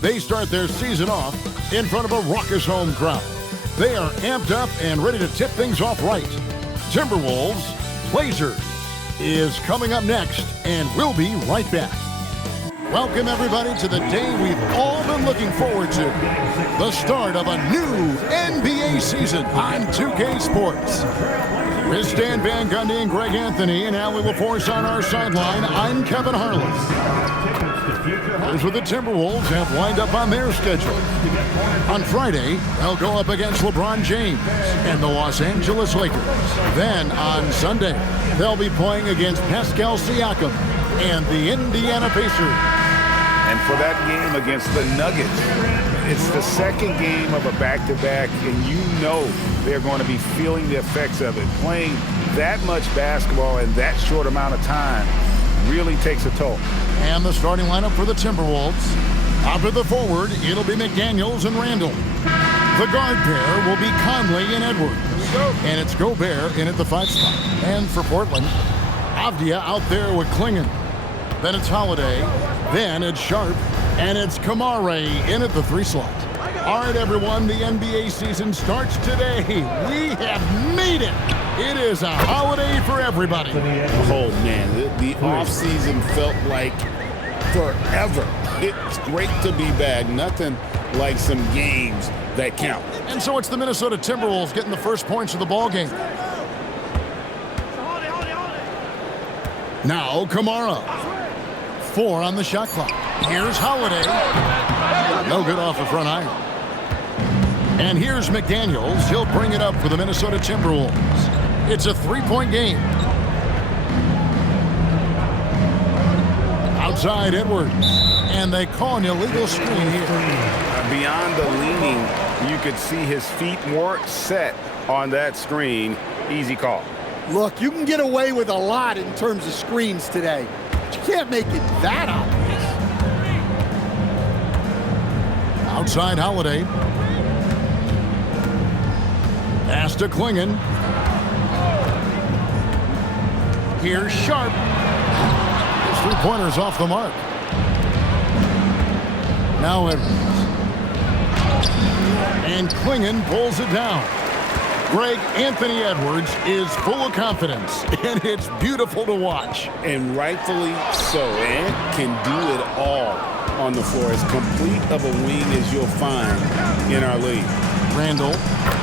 They start their season off in front of a raucous home crowd. They are amped up and ready to tip things off right. Timberwolves Blazers is coming up next, and we'll be right back. Welcome, everybody, to the day we've all been looking forward to. The start of a new NBA season on 2K Sports. With Stan Van Gundy and Greg Anthony and Allie LaForce on our sideline, I'm Kevin Harlan. Here's what the Timberwolves have lined up on their schedule. On Friday, they'll go up against LeBron James and the Los Angeles Lakers. Then on Sunday, they'll be playing against Pascal Siakam and the Indiana Pacers. And for that game against the Nuggets, it's the second game of a back-to-back, and you know they're going to be feeling the effects of it. Playing that much basketball in that short amount of time really takes a toll. And the starting lineup for the Timberwolves. Up at the forward, it'll be McDaniels and Randall. The guard pair will be Conley and Edwards. And it's Gobert in at the 5 spot. And for Portland, Avdia out there with Klingon. Then it's Holiday. Then it's Sharp. And it's Kamare in at the 3 slot. All right, everyone, the NBA season starts today. We have made it. It is a holiday for everybody. Oh, man, the offseason felt like forever. It's great to be back. Nothing like some games that count. And so it's the Minnesota Timberwolves getting the first points of the ball game. Now Kamara. 4 on the shot clock. Here's Holiday. No good off the front iron. And here's McDaniels. He'll bring it up for the Minnesota Timberwolves. It's a 3-point game. Outside Edwards. And they call an illegal screen here. Beyond the leaning, you could see his feet weren't set on that screen. Easy call. Look, you can get away with a lot in terms of screens today. But you can't make it that obvious. Outside Holiday. Pass to Klingon. Here's Sharp. His 3-pointers off the mark. Now Edwards. And Klingon pulls it down. Greg Anthony Edwards is full of confidence, and it's beautiful to watch. And rightfully so. Ant can do it all on the floor. As complete of a wing as you'll find in our league. Randall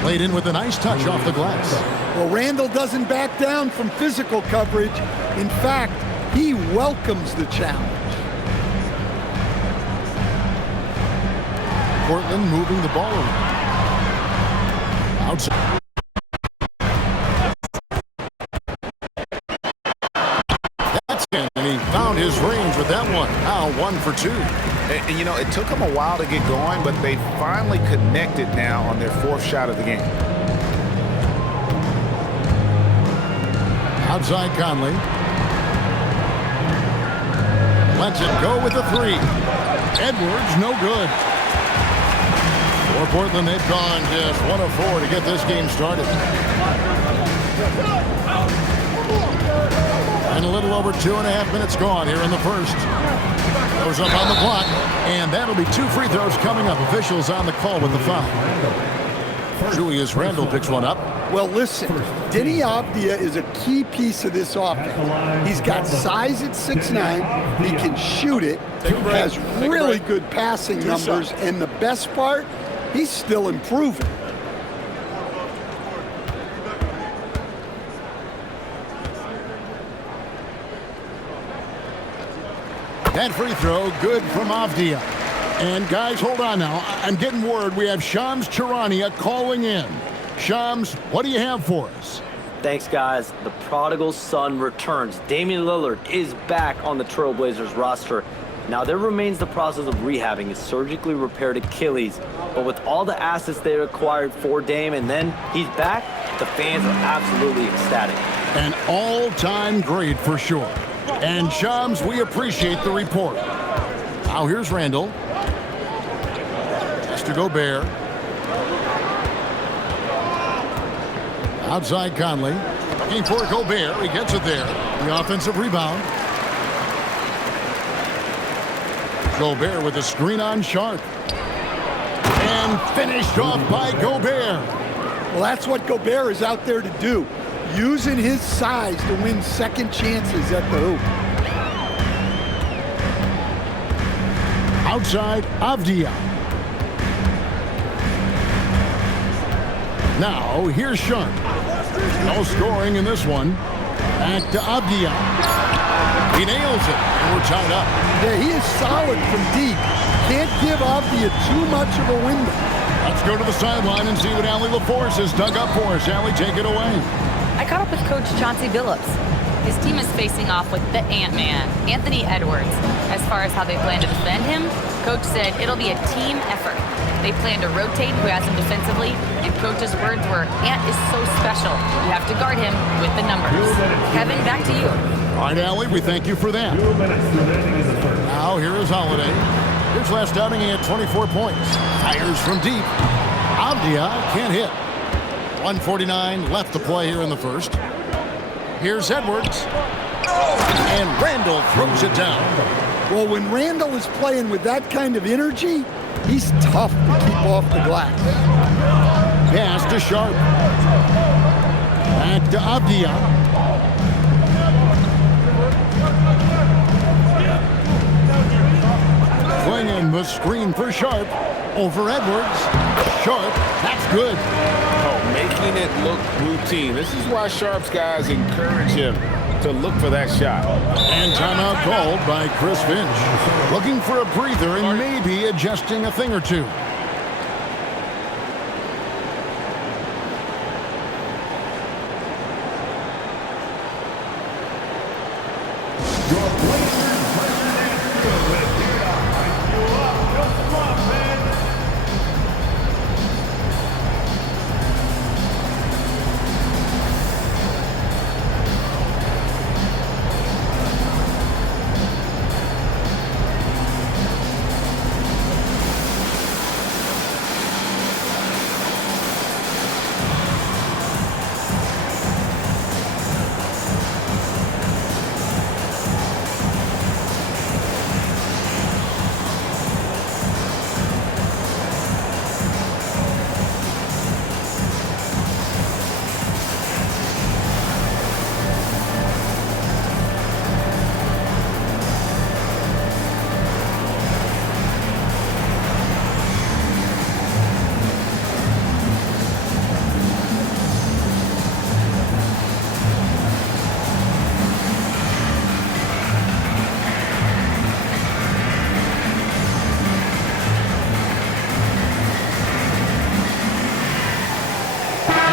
laid in with a nice touch off the glass. Well, Randall doesn't back down from physical coverage. In fact, he welcomes the challenge. Portland moving the ball around. Outside. That's it, and he found his range with that one. Now 1 for 2. And, you know, it took them a while to get going, but they finally connected now on their 4th shot of the game. Outside Conley. Lets it go with the 3. Edwards, no good. For Portland, they've gone just 1 of 4 to get this game started. And a little over 2.5 minutes gone here in the first. Goes up on the block, and that'll be 2 free throws coming up. Officials on the call with the foul. Julius Randle picks one up. Well, listen, Denny Avdia is a key piece of this offense. He's got size at 6'9". He can shoot it. Has really good passing numbers. And the best part, he's still improving. That free throw, good from Avdia. And guys, hold on now. I'm getting word we have Shams Charania calling in. Shams, what do you have for us? Thanks, guys. The prodigal son returns. Damian Lillard is back on the Trailblazers roster. Now, there remains the process of rehabbing his surgically repaired Achilles. But with all the assets they acquired for Dame, and then he's back, the fans are absolutely ecstatic. An all-time great for sure. And Shams, we appreciate the report. Now here's Randall. Just to Gobert. Outside Conley. Looking for Gobert. He gets it there. The offensive rebound. Gobert with a screen on Sharp. And finished off by Gobert. Well, that's what Gobert is out there to do, using his size to win second chances at the hoop. Outside, Avdia. Now, here's Sharp. No scoring in this one. Back to Avdia. He nails it, and we're tied up. Yeah, he is solid from deep. Can't give Avdia too much of a window. Let's go to the sideline and see what Allie LaForce has dug up for us. Allie, take it away. I caught up with Coach Chauncey Billups. His team is facing off with the Ant-Man, Anthony Edwards. As far as how they plan to defend him, Coach said it'll be a team effort. They plan to rotate who has him defensively, and Coach's words were, Ant is so special. You have to guard him with the numbers. Kevin, back to you. All right, Allie, we thank you for that. Now, here is Holiday. His last outing, he had 24 points. Fires from deep. Avdia can't hit. 1:49 left to play here in the first. Here's Edwards. And Randall throws it down. Well, when Randall is playing with that kind of energy, he's tough to keep off the glass. Pass to Sharp. Back to Avdia. Flinging the screen for Sharp. Over Edwards. Sharp. That's good. Oh, making it look routine. This is why Sharp's guys encourage him to look for that shot. And timeout called by Chris Finch. Looking for a breather and maybe adjusting a thing or two.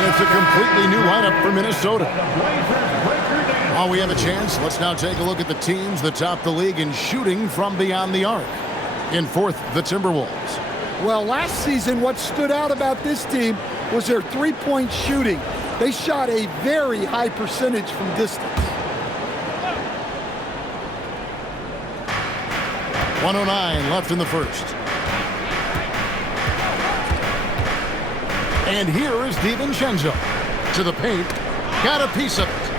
It's a completely new lineup for Minnesota. While we have a chance, let's now take a look at the teams that top the league in shooting from beyond the arc. In fourth, the Timberwolves. Well, last season, what stood out about this team was their three-point shooting. They shot a very high percentage from distance. 1:09 left in the first. And here is DiVincenzo to the paint. Got a piece of it.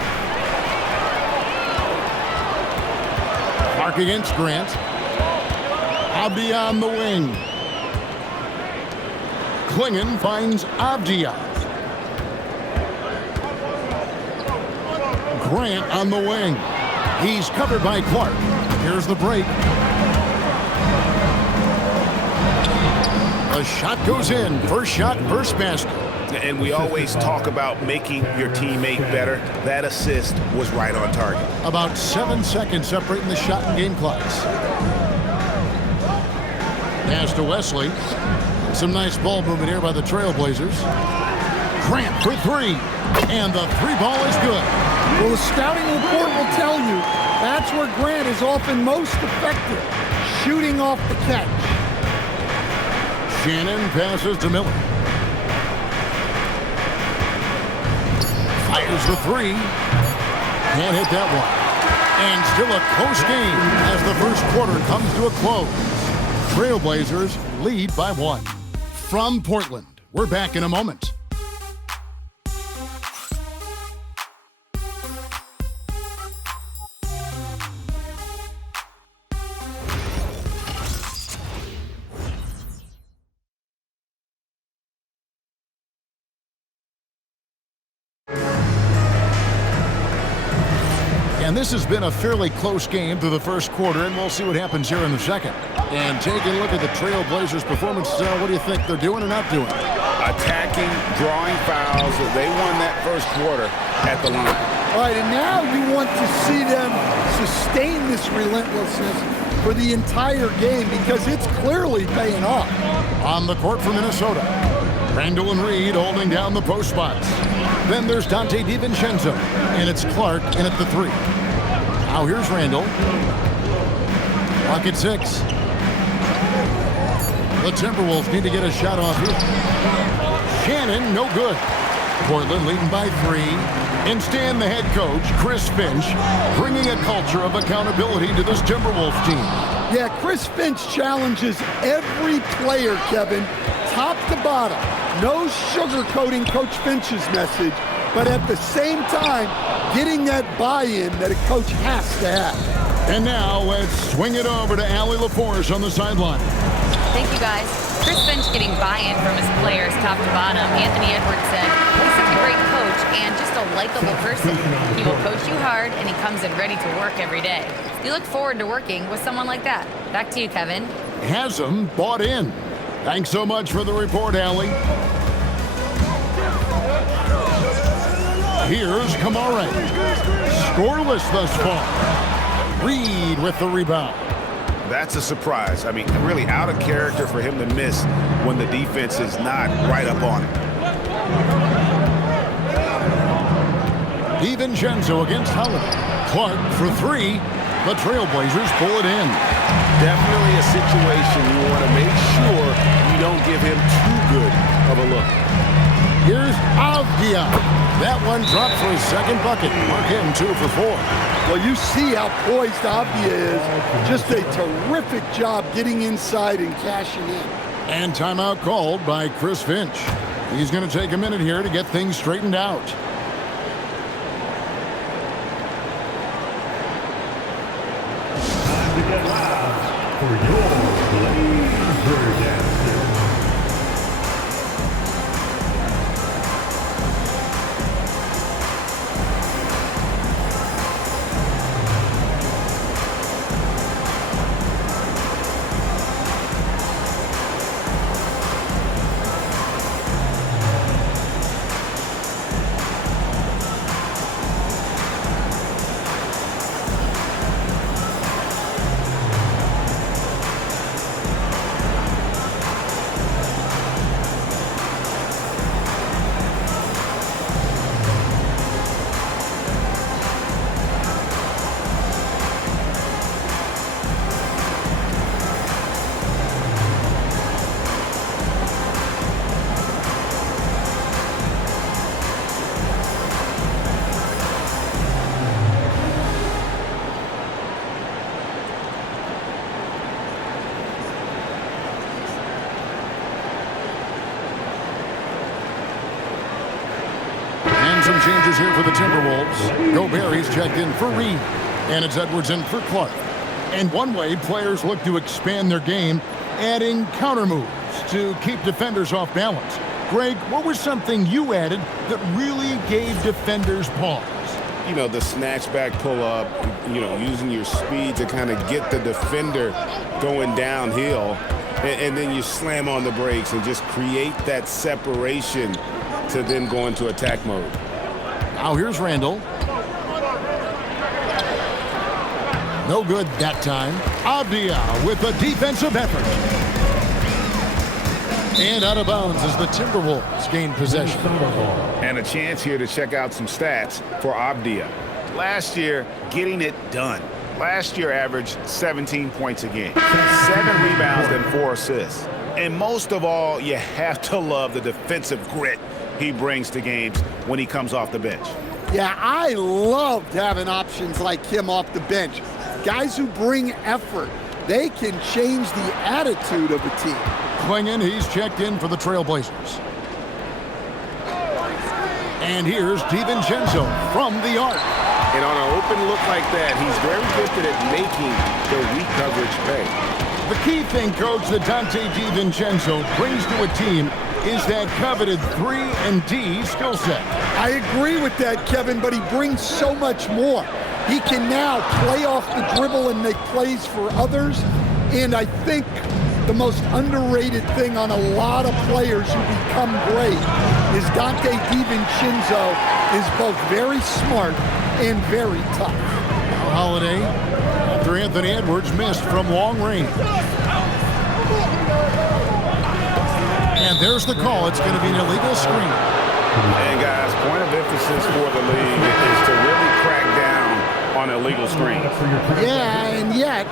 Mark against Grant. Avdia on the wing. Klingon finds Avdia. Grant on the wing. He's covered by Clark. Here's the break. The shot goes in. First shot, first basket. And we always talk about making your teammate better. That assist was right on target. About 7 seconds separating the shot and game clocks. Pass to Wesley. Some nice ball movement here by the Trailblazers. Grant for three. And the three ball is good. Well, the scouting report will tell you that's where Grant is often most effective, shooting off the catch. Shannon passes to Miller. Fires the three. Can't hit that one. And still a close game as the first quarter comes to a close. Trailblazers lead by 1. From Portland, we're back in a moment. And this has been a fairly close game through the first quarter, and we'll see what happens here in the second. And taking a look at the Trailblazers' performance, what do you think they're doing or not doing? Attacking, drawing fouls. They won that first quarter at the line. All right, and now you want to see them sustain this relentlessness for the entire game because it's clearly paying off. On the court for Minnesota, Randall and Reed holding down the post spots. Then there's Dante DiVincenzo, and it's Clark in at the 3. Now here's Randall. Clock at 6. The Timberwolves need to get a shot off here. Shannon, no good. Portland leading by 3. Instead, the head coach, Chris Finch, bringing a culture of accountability to this Timberwolves team. Yeah, Chris Finch challenges every player, Kevin, top to bottom. No sugarcoating Coach Finch's message, but at the same time, getting that buy-in that a coach has to have. And now let's swing it over to Allie LaForce on the sideline. Thank you, guys. Chris Finch getting buy-in from his players top to bottom. Anthony Edwards said, he's such a great coach and just a likable person. He will coach you hard, and he comes in ready to work every day. You look forward to working with someone like that. Back to you, Kevin. Has them bought in. Thanks so much for the report, Allie. Here's Kamara. Scoreless thus far. Reed with the rebound. That's a surprise. I mean, really out of character for him to miss when the defense is not right up on him. DiVincenzo against Holiday. Clark for 3. The Trailblazers pull it in. Definitely a situation you want to make sure you don't give him too good of a look. Here's Avdia. That one dropped for his second bucket. Mark him 2 for 4. Well, you see how poised Avdia is. Just a terrific job getting inside and cashing in. And timeout called by Chris Finch. He's going to take a minute here to get things straightened out. To get live for your Blazer Dancer. Some changes here for the Timberwolves. Gobert, he's checked in for Reed. And it's Edwards in for Clark. And one way players look to expand their game, adding counter moves to keep defenders off balance. Greg, what was something you added that really gave defenders pause? You know, the snatch back pull up, you know, using your speed to kind of get the defender going downhill. And then you slam on the brakes and just create that separation to then go into attack mode. Now here's Randall. No good that time. Avdia with a defensive effort. And out of bounds as the Timberwolves gain possession. And a chance here to check out some stats for Avdia. Last year, getting it done. Last year averaged 17 points a game, 7 rebounds and 4 assists. And most of all, you have to love the defensive grit he brings to games when he comes off the bench. Yeah, I loved having options like him off the bench. Guys who bring effort. They can change the attitude of a team. Klingon, he's checked in for the Trailblazers. And here's DiVincenzo from the arc. And on an open look like that, he's very gifted at making the weak coverage pay. The key thing, Coach, that Dante DiVincenzo brings to a team is that coveted 3-and-D skill set. I agree with that, Kevin, but he brings so much more. He can now play off the dribble and make plays for others. And I think the most underrated thing on a lot of players who become great is Dante DiVincenzo is both very smart and very tough. Holiday, after Anthony Edwards missed from long range. And there's the call. It's going to be an illegal screen. And guys, point of emphasis for the league is to really crack down on illegal screens. Yeah, and yet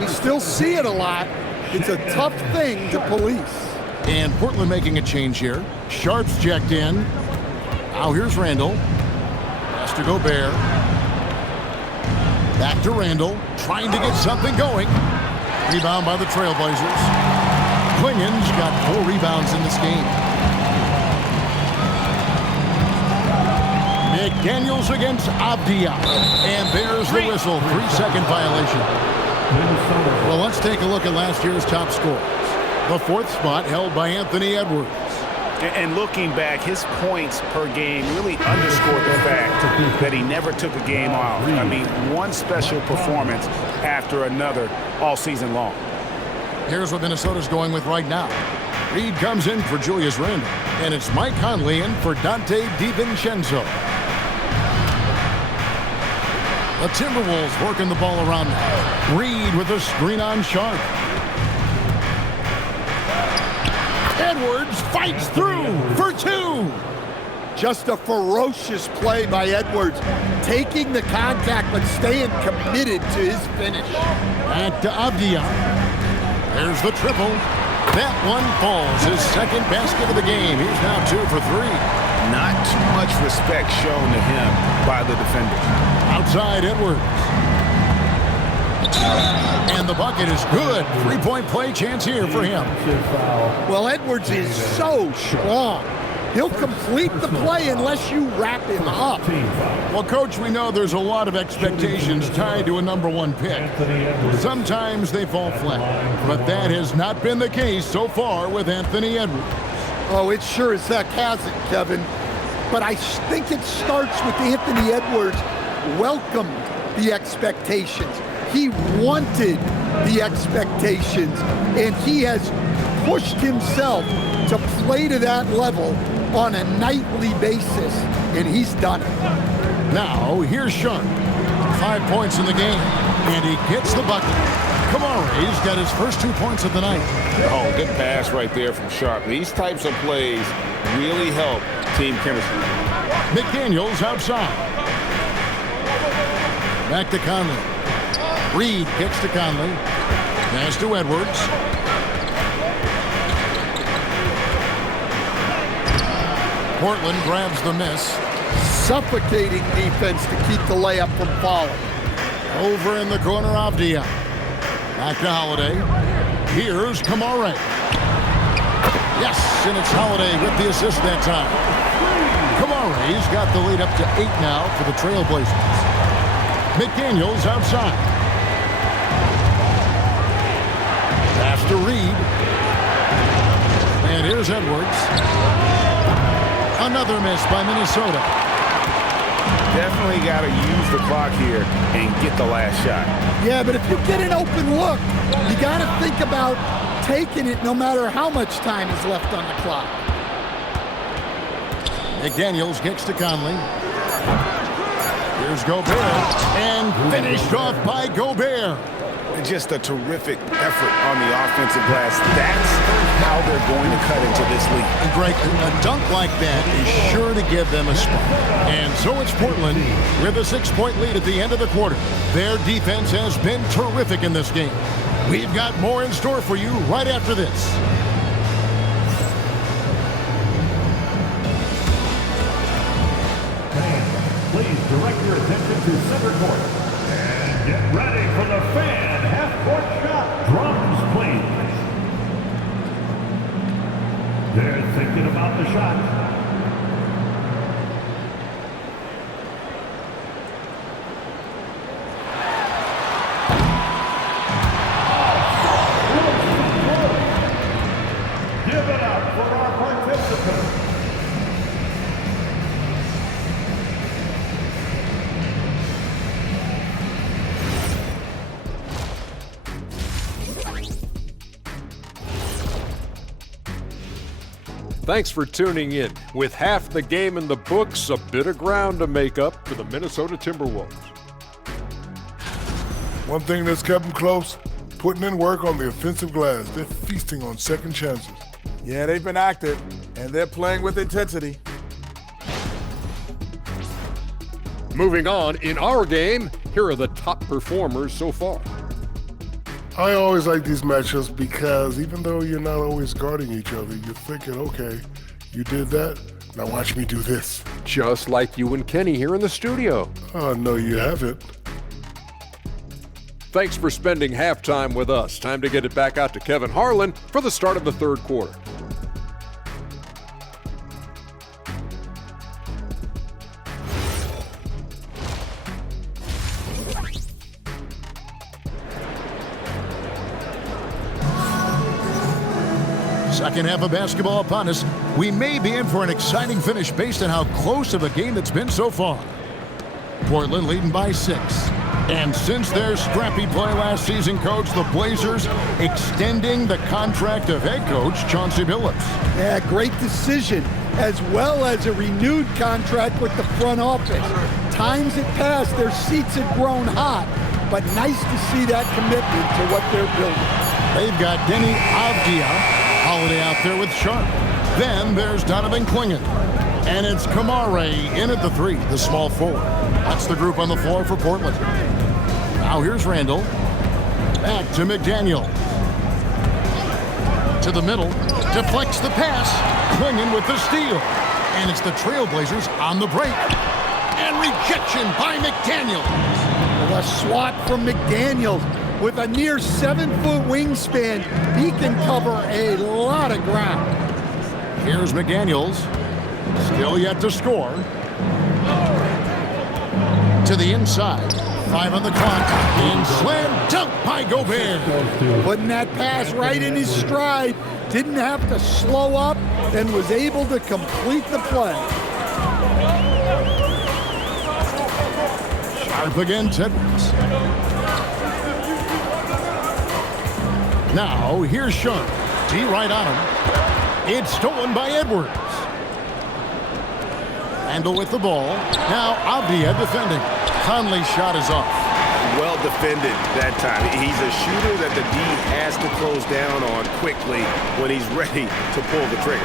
we still see it a lot. It's a tough thing to police. And Portland making a change here. Sharp's checked in. Now here's Randall. Has to Gobert. Back to Randall, trying to get something going. Rebound by the Trailblazers. Klingen's got 4 rebounds in this game. McDaniels against Avdia. And there's the whistle. 3-second violation. Well, let's take a look at last year's top scorers. The 4th spot held by Anthony Edwards. And looking back, his points per game really underscored the fact that he never took a game off. I mean, one special performance after another all season long. Here's what Minnesota's going with right now. Reed comes in for Julius Randle, and it's Mike Conley in for Dante DiVincenzo. The Timberwolves working the ball around now. Reed with a screen on Sharp. Edwards fights through for 2. Just a ferocious play by Edwards, taking the contact but staying committed to his finish. Back to Avdia. There's the triple. That one falls. His second basket of the game. He's now 2 for 3. Not too much respect shown to him by the defender. Outside Edwards. And the bucket is good. 3-point play chance here for him. Well, Edwards is so strong. He'll complete the play unless you wrap him up. Well, Coach, we know there's a lot of expectations tied to a number 1 pick. Sometimes they fall flat, but that has not been the case so far with Anthony Edwards. Oh, it sure as heck hasn't, Kevin. But I think it starts with Anthony Edwards welcomed the expectations. He wanted the expectations, and he has pushed himself to play to that level on a nightly basis, and he's done it. Now, here's Sharp. 5 points in the game, and he gets the bucket. Kamare's got his first 2 points of the night. Oh, good pass right there from Sharp. These types of plays really help team chemistry. McDaniels outside. Back to Conley. Reed kicks to Conley. Pass to Edwards. Portland grabs the miss. Suffocating defense to keep the layup from falling. Over in the corner, Avdia. Back to Holiday. Here's Kamare. Yes, and it's Holiday with the assist that time. Kamare's got the lead up to 8 now for the Trailblazers. McDaniels outside. Pass to Reed. And here's Edwards. Another miss by Minnesota. Definitely got to use the clock here and get the last shot. Yeah, but if you get an open look, you got to think about taking it no matter how much time is left on the clock. McDaniels kicks to Conley. Here's Gobert, and finished off by Gobert. Just a terrific effort on the offensive glass. That's how they're going to cut into this league. And Greg, a dunk like that is sure to give them a spark. And so it's Portland with a 6-point lead at the end of the quarter. Their defense has been terrific in this game. We've got more in store for you right after this. Please direct your attention to center court. And get ready for the fan half-court shot. Drums, please. They're thinking about the shot. Give it up for our participants. Thanks for tuning in. With half the game in the books, a bit of ground to make up for the Minnesota Timberwolves. One thing that's kept them close, putting in work on the offensive glass. They're feasting on second chances. Yeah, they've been active, and they're playing with intensity. Moving on, in our game, here are the top performers so far. I always like these matchups because even though you're not always guarding each other, you're thinking, okay, you did that, now watch me do this. Just like you and Kenny here in the studio. Oh, no, you haven't. Thanks for spending halftime with us. Time to get it back out to Kevin Harlan for the start of the third quarter. Second half of basketball upon us. We may be in for an exciting finish based on how close of a game it's been so far. Portland leading by 6. And since their scrappy play last season, Coach, the Blazers extending the contract of head coach Chauncey Billups. Yeah, great decision, as well as a renewed contract with the front office. Times had passed, their seats had grown hot, but nice to see that commitment to what they're building. They've got Denny Avdia, Holiday out there with Sharp. Then there's Donovan Clingan. And it's Kamare in at the 3, the small forward. That's the group on the floor for Portland. Now here's Randall. Back to McDaniel. To the middle. Deflects the pass. Clingan with the steal. And it's the Trailblazers on the break. And rejection by McDaniel. A swat from McDaniel. With a near 7-foot wingspan, he can cover a lot of ground. Here's McDaniels. Still yet to score. To the inside. 5 on the clock. And slam dunk by Gobert. Putting that pass right in his stride. Didn't have to slow up and was able to complete the play. Sharp against Edwards. Now, here's Sharp. D right on him. It's stolen by Edwards. Randall with the ball. Now, Avdia defending. Conley's shot is off. Well defended that time. He's a shooter that the D has to close down on quickly when he's ready to pull the trigger.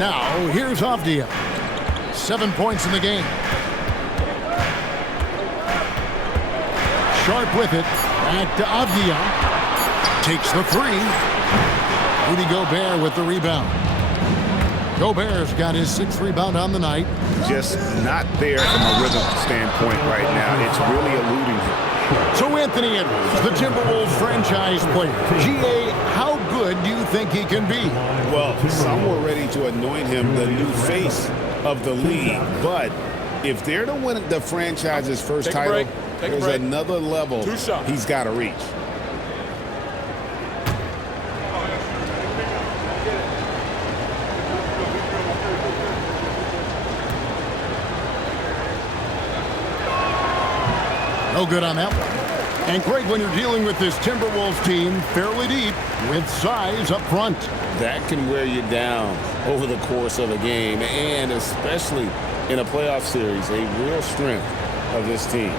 Now, here's Avdia. 7 points in the game. Sharp with it. Back to Avdia. Takes the 3. Rudy Gobert with the rebound. Gobert's got his 6th rebound on the night. Just not there from a rhythm standpoint right now. It's really eluding him. So Anthony Edwards, the Timberwolves franchise player. GA, how good do you think he can be? Well, some were ready to anoint him the new face of the league. But if they're to win the franchise's first title, there's another level he's got to reach. No good on that one. And Greg, when you're dealing with this Timberwolves team, fairly deep, with size up front. That can wear you down over the course of a game, and especially in a playoff series, a real strength of this team.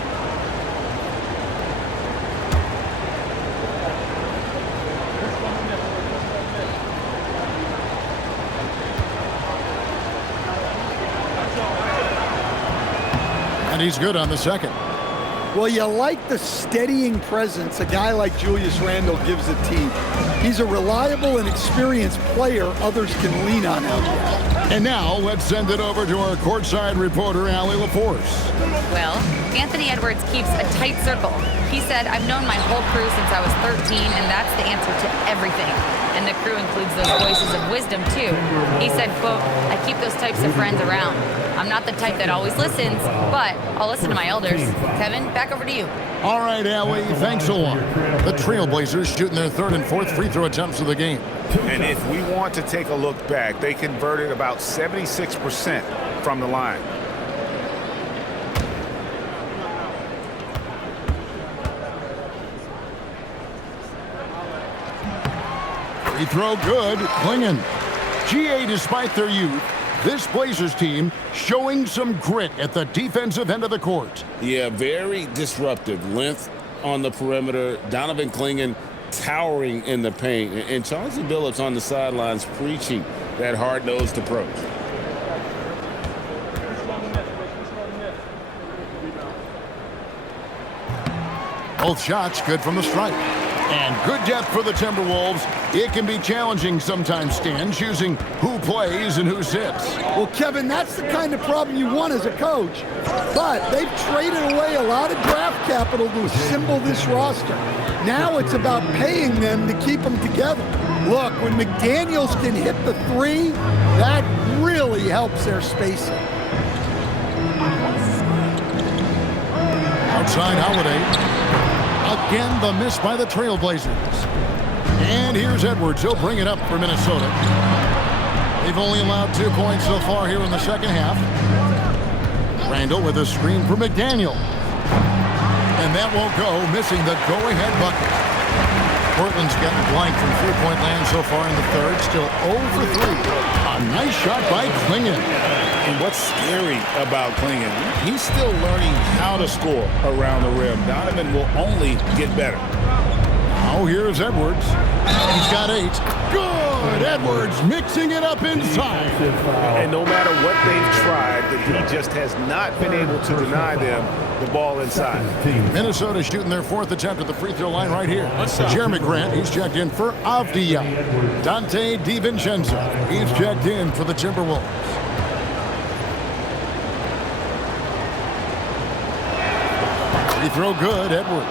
And he's good on the second. Well, you like the steadying presence a guy like Julius Randle gives a team. He's a reliable and experienced player others can lean on out there. And now, let's send it over to our courtside reporter, Allie LaForce. Well, Anthony Edwards keeps a tight circle. He said, I've known my whole crew since I was 13, and that's the answer to everything. And the crew includes those voices of wisdom, too. He said, quote, I keep those types of friends around. I'm not the type that always listens, but I'll listen to my elders. Kevin, back over to you. All right, Allie, thanks a lot. The Trailblazers shooting their 3rd and 4th free throw attempts of the game. And if we want to take a look back, they converted about 76% from the line. Free throw good. Clingan. GA, despite their youth, this Blazers team showing some grit at the defensive end of the court. Yeah, very disruptive. Length on the perimeter. Donovan Clingan towering in the paint. And Chauncey Billups on the sidelines preaching that hard-nosed approach. Both shots good from the stripe. And good depth for the Timberwolves. It can be challenging sometimes, Stan, choosing who plays and who sits. Well, Kevin, that's the kind of problem you want as a coach. But they've traded away a lot of draft capital to assemble this roster. Now it's about paying them to keep them together. Look, when McDaniels can hit the three, that really helps their spacing. Outside Holiday. Again, the miss by the Trailblazers. And here's Edwards. He'll bring it up for Minnesota. They've only allowed 2 points so far here in the second half. Randall with a screen for McDaniel. And that won't go, missing the go-ahead bucket. Portland's gotten blank from three-point land so far in the third. Still 0 for 3. A nice shot by Clingan. And what's scary about Clingan, he's still learning how to score around the rim. Donovan will only get better. Now here's Edwards. He's got 8. Good! Edwards mixing it up inside. And no matter what they've tried, he just has not been able to deny them the ball inside. Minnesota shooting their 4th attempt at the free throw line right here. Jeremy Grant, he's checked in for Avdia. Dante DiVincenzo, he's checked in for the Timberwolves. Free throw good, Edwards.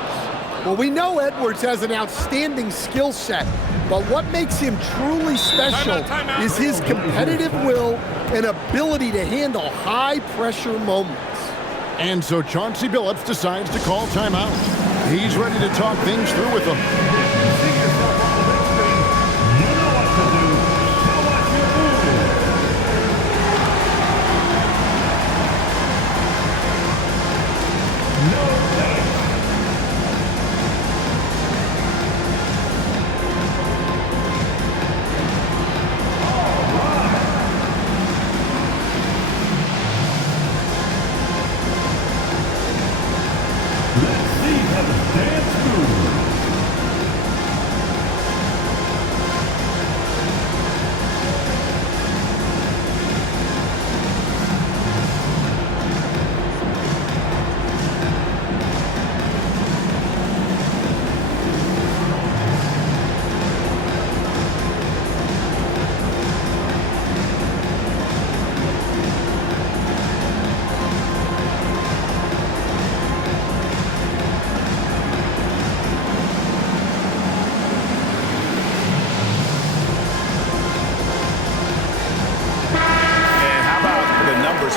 Well, we know Edwards has an outstanding skill set, but what makes him truly special is his competitive will and ability to handle high-pressure moments. And so Chauncey Billups decides to call timeout. He's ready to talk things through with them.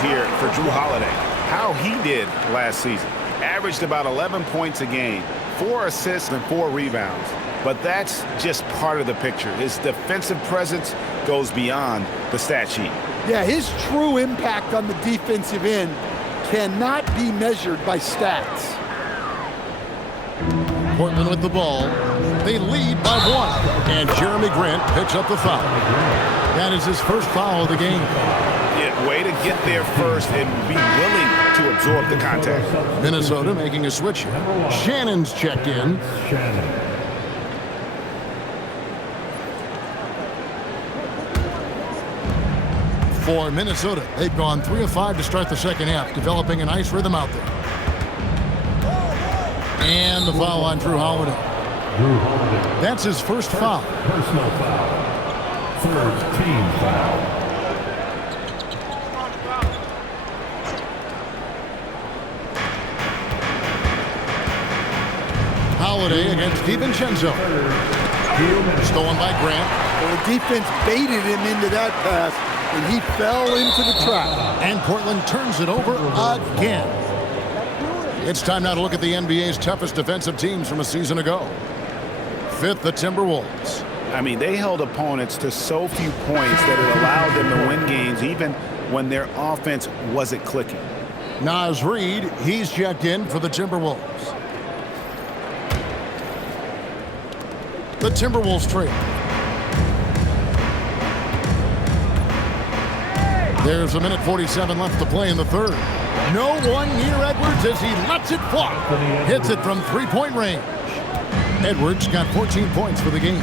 Here for Drew Holiday. How he did last season. Averaged about 11 points a game, 4 assists and 4 rebounds. But that's just part of the picture. His defensive presence goes beyond the stat sheet. Yeah, his true impact on the defensive end cannot be measured by stats. Portland with the ball. They lead by 1. And Jeremy Grant picks up the foul. That is his first foul of the game. Way to get there first and be willing to absorb the contact. Minnesota making a switch. Shannon's checked in. For Minnesota, they've gone 3 of 5 to start the second half, developing a nice rhythm out there. And the foul on Drew Holiday. That's his first foul. Personal foul. Third team foul. Holiday against DiVincenzo. Stolen by Grant. Well, the defense baited him into that pass, and he fell into the trap. And Portland turns it over again. It's time now to look at the NBA's toughest defensive teams from a season ago. 5th, the Timberwolves. I mean, they held opponents to so few points that it allowed them to win games even when their offense wasn't clicking. Naz Reid, he's checked in for the Timberwolves. The Timberwolves trail. There's 1:47 left to play in the third. No one near Edwards as he lets it fly. Hits it from three-point range. Edwards got 14 points for the game.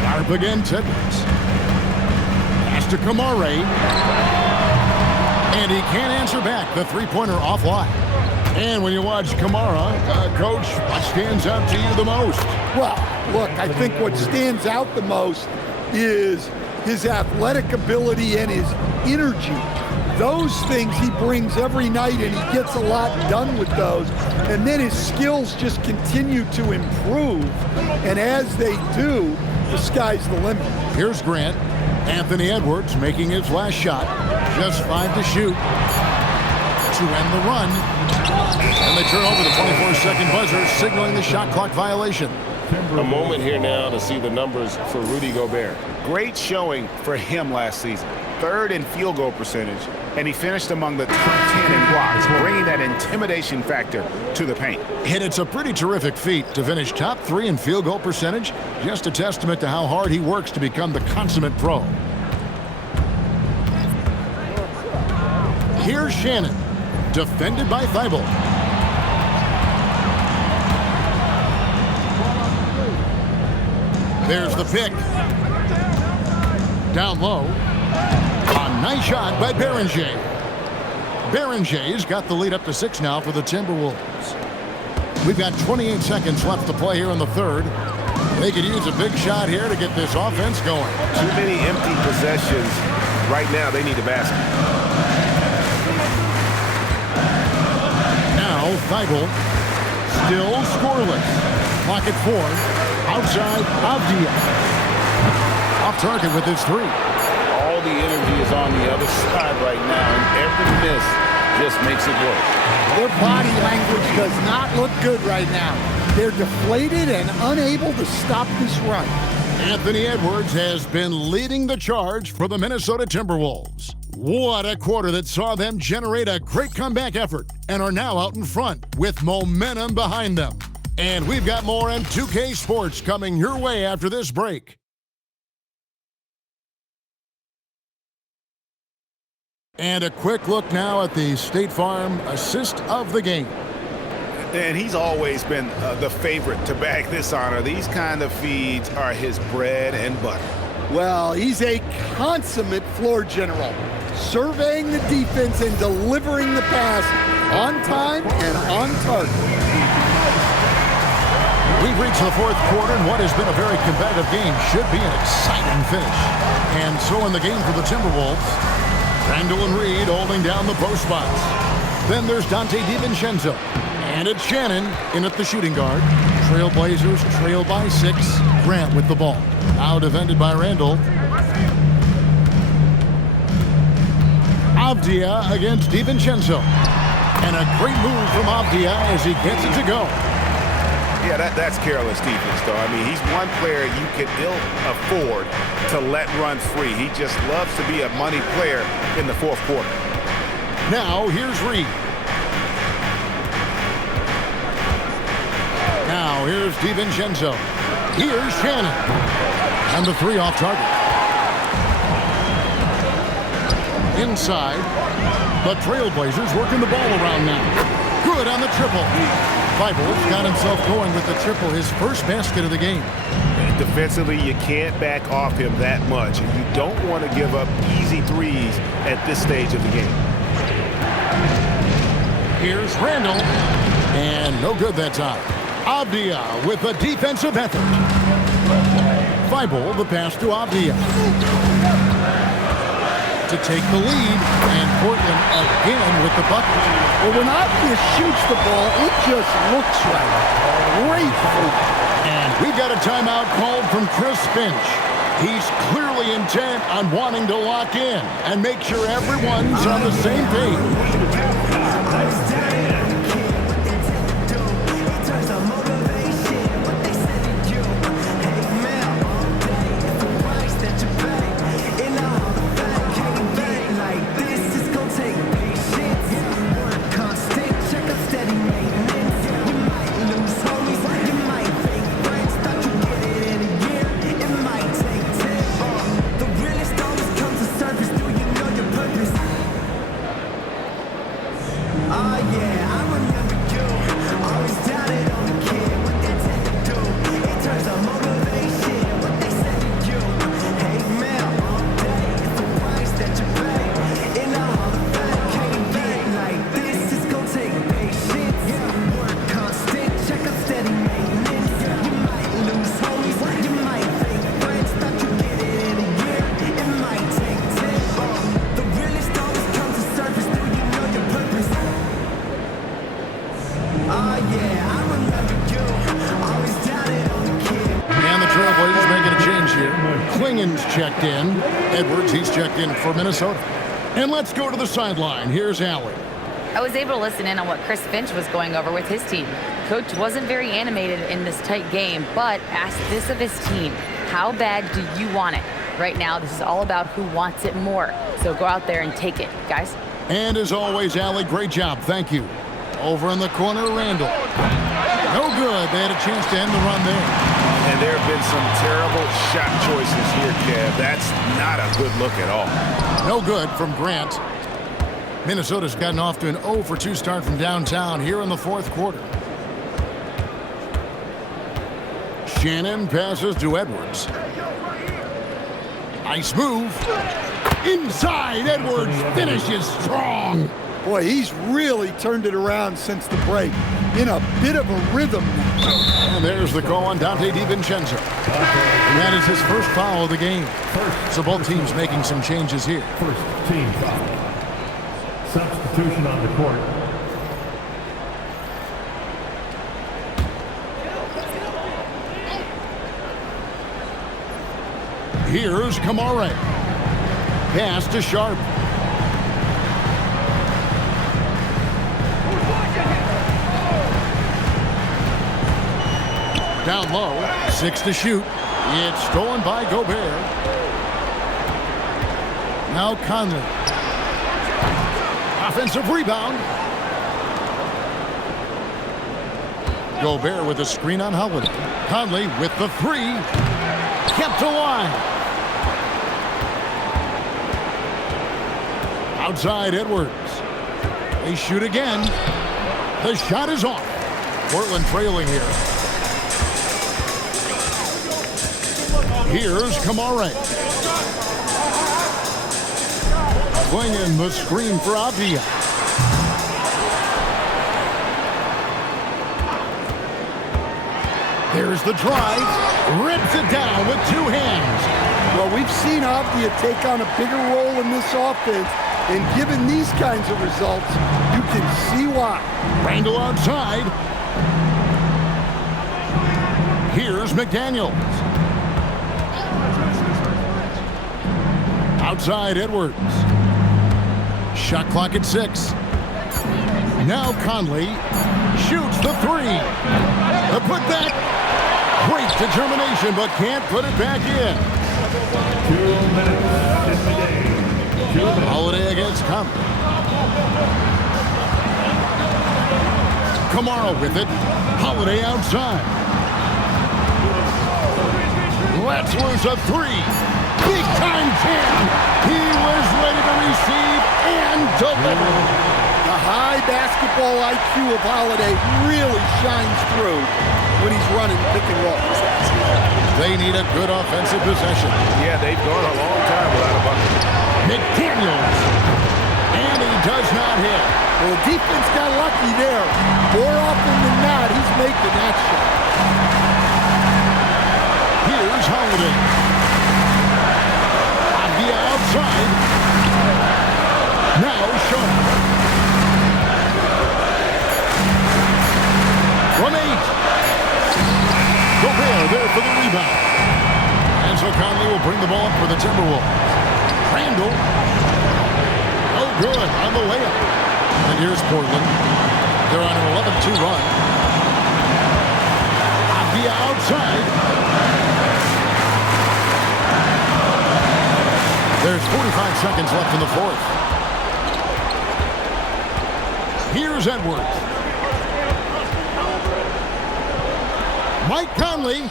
Sharp against Edwards. Pass to Kamare. And he can't answer back. The three-pointer offline. And when you watch Kamara, Coach, what stands out to you the most? Well, look, I think what stands out the most is his athletic ability and his energy. Those things he brings every night, and he gets a lot done with those. And then his skills just continue to improve. And as they do, the sky's the limit. Here's Grant. Anthony Edwards making his last shot. Just 5 to shoot to end the run. And they turn over the 24-second buzzer, signaling the shot clock violation. A moment here now to see the numbers for Rudy Gobert. Great showing for him last season. 3rd in field goal percentage, and he finished among the top 10 in blocks, bringing that intimidation factor to the paint. And it's a pretty terrific feat to finish top 3 in field goal percentage. Just a testament to how hard he works to become the consummate pro. Here's Shannon, defended by Thibault. There's the pick. Down low. A nice shot by Beringer. Berenger's got the lead up to 6 now for the Timberwolves. We've got 28 seconds left to play here in the third. They could use a big shot here to get this offense going. Too many empty possessions. Right now, they need a basket. Now, Thibault still scoreless. Clock at 4. Outside, Avdia. Off target with his 3. All the energy is on the other side right now, and every miss just makes it work. Their body language does not look good right now. They're deflated and unable to stop this run. Anthony Edwards has been leading the charge for the Minnesota Timberwolves. What a quarter that saw them generate a great comeback effort and are now out in front with momentum behind them. And we've got more M2K Sports coming your way after this break. And a quick look now at the State Farm assist of the game. And he's always been the favorite to bag this honor. These kind of feeds are his bread and butter. Well, he's a consummate floor general, surveying the defense and delivering the pass on time and on target. We've reached the fourth quarter, and what has been a very competitive game should be an exciting finish. And so in the game for the Timberwolves, Randall and Reed holding down the post spots. Then there's Dante DiVincenzo. And it's Shannon in at the shooting guard. Trailblazers trail by 6. Grant with the ball. Now defended by Randall. Avdia against DiVincenzo. And a great move from Avdia as he gets it to go. Yeah, that's careless defense, though. I mean, he's one player you can ill afford to let run free. He just loves to be a money player in the fourth quarter. Now, here's Reed. Now, here's DiVincenzo. Here's Shannon. And the 3 off target. Inside, the Trailblazers working the ball around now. Good on the triple. Thibault got himself going with the triple, his first basket of the game. Defensively, you can't back off him that much. And you don't want to give up easy threes at this stage of the game. Here's Randall. And no good that time. Avdia with a defensive effort. Thibault, the pass to Avdia. To take the lead, and Portland again with the bucket. Well, when Avdia shoots the ball, it just looks right. Great move. And we've got a timeout called from Chris Finch. He's clearly intent on wanting to lock in and make sure everyone's on the same page. Trailblazers making a change here. Klingen's checked in. Edwards, he's checked in for Minnesota. And let's go to the sideline. Here's Allie. I was able to listen in on what Chris Finch was going over with his team. Coach wasn't very animated in this tight game, but asked this of his team. How bad do you want it? Right now, this is all about who wants it more. So go out there and take it, guys. And as always, Allie, great job. Thank you. Over in the corner, Randall. No good. They had a chance to end the run there. And there have been some terrible shot choices here, Kev. That's not a good look at all. No good from Grant. Minnesota's gotten off to an 0-for-2 start from downtown here in the fourth quarter. Shannon passes to Edwards. Nice move. Inside, Edwards finishes strong. Boy, he's really turned it around since the break. In a bit of a rhythm now. And there's the call on Dante DiVincenzo. And that is his first foul of the game. So both teams making some changes here. First team foul. Substitution on the court. Here's Kamara. Pass to Sharp. Down low, 6 to shoot. It's stolen by Gobert. Now Conley. Offensive rebound. Gobert with a screen on Holiday. Conley with the three. Kept alive. Outside Edwards. They shoot again. The shot is off. Portland trailing here. Here's Kamara. Klingen the screen for Avdia. There's the drive. Rips it down with two hands. Well, we've seen Avdia take on a bigger role in this offense, and given these kinds of results, you can see why. Randall outside. Here's McDaniels. Outside Edwards. Shot clock at 6. Now Conley shoots the three. The putback. Great determination, but can't put it back in. 2 minutes. Holiday against Conley. Kamara with it. Holiday outside. Let's lose a three. Big time jam. He was ready to receive and deliver. The high basketball IQ of Holiday really shines through when he's running pick and roll. They need a good offensive possession. Yeah, they've gone a long time without a bucket. McDaniels. And he does not hit. Well, the defense got lucky there. More often than not, he's making that shot. Here's Holiday. On the outside. Now Sharp. From 8. Gobert there for the rebound. And so Conley will bring the ball up for the Timberwolves. Randall. Oh, good on the layup. And here's Portland. They're on an 11-2 run. On the outside. There's 45 seconds left in the fourth. Here's Edwards. Mike Conley.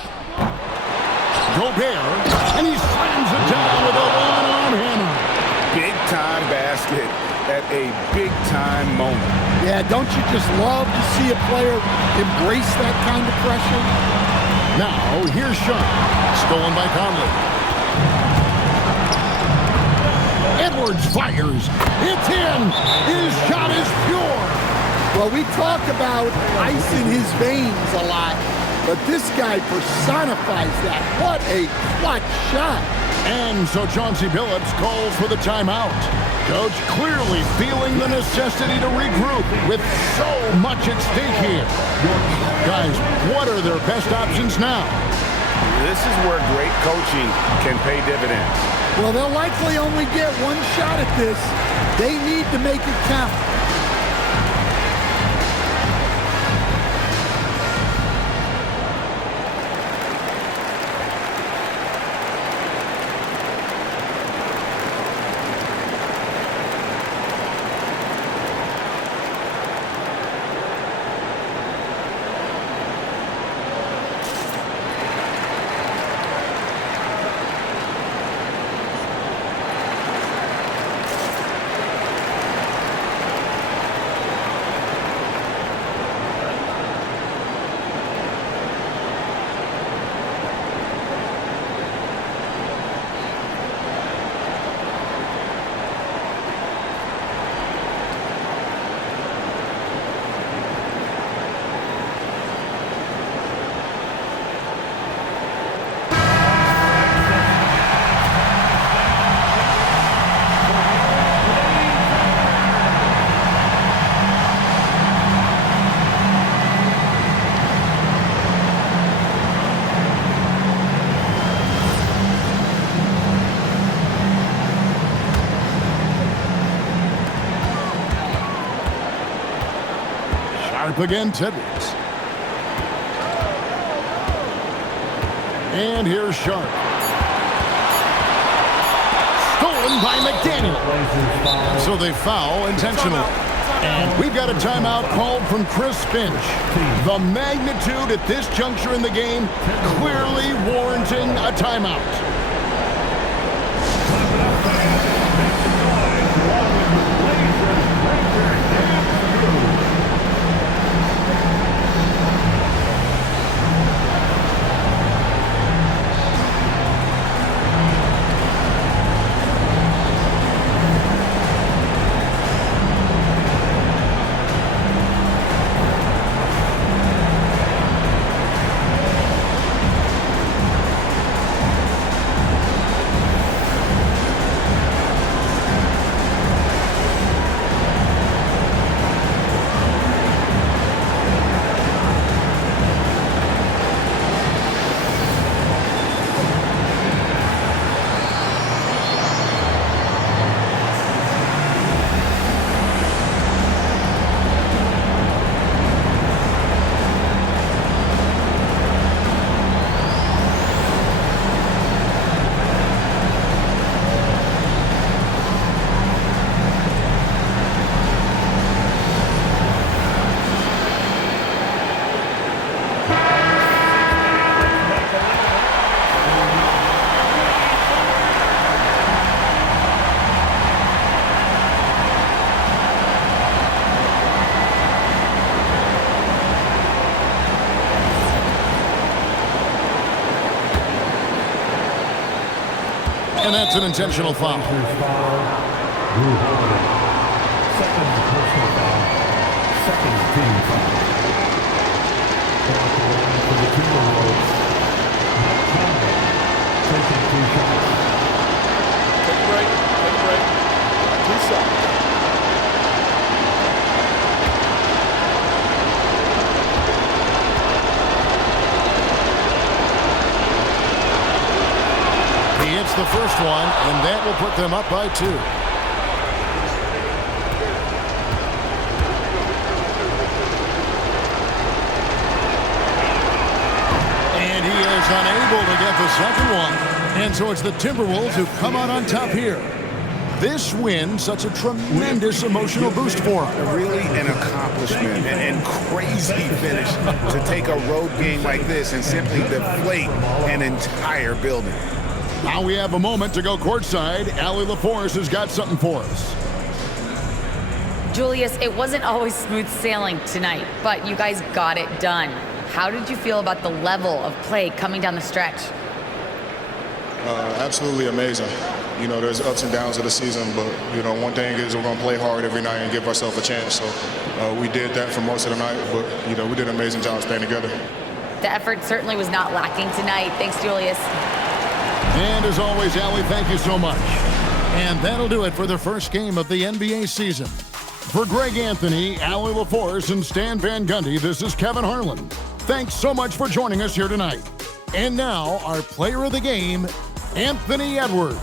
Gobert. And he slams it down with a one-arm hammer. Big-time basket at a big-time moment. Yeah, don't you just love to see a player embrace that kind of pressure? Now, here's Sharp. Stolen by Conley. Edwards fires. It's in. His shot is pure. Well, we talk about ice in his veins a lot, but this guy personifies that. What a clutch shot. And so Chauncey Billups calls for the timeout. Coach clearly feeling the necessity to regroup with so much at stake here. Guys, what are their best options now? This is where great coaching can pay dividends. Well, they'll likely only get one shot at this. They need to make it count. Sharp against Edwards. And here's Sharp. Stolen by McDaniel. So they foul intentionally. And we've got a timeout called from Chris Finch. The magnitude at this juncture in the game clearly warranting a timeout. And that's an intentional foul. Second personal foul. Second team foul. For the Timberwolves. Taking 2 shots. Take a break. Take a break. 2 shots. He hits the first one, and that will put them up by 2. And he is unable to get the second one. And so it's the Timberwolves who come out on top here. This win, such a tremendous emotional boost for them. Really an accomplishment and crazy finish to take a road game like this and simply deflate an entire building. Now we have a moment to go courtside. Allie LaForce has got something for us. Julius, it wasn't always smooth sailing tonight, but you guys got it done. How did you feel about the level of play coming down the stretch? Absolutely amazing. You know, there's ups and downs of the season, but, you know, one thing is we're going to play hard every night and give ourselves a chance. So we did that for most of the night, but, you know, we did an amazing job staying together. The effort certainly was not lacking tonight. Thanks, Julius. And as always, Allie, thank you so much. And that'll do it for the first game of the NBA season. For Greg Anthony, Allie LaForce, and Stan Van Gundy, this is Kevin Harlan. Thanks so much for joining us here tonight. And now, our player of the game, Anthony Edwards.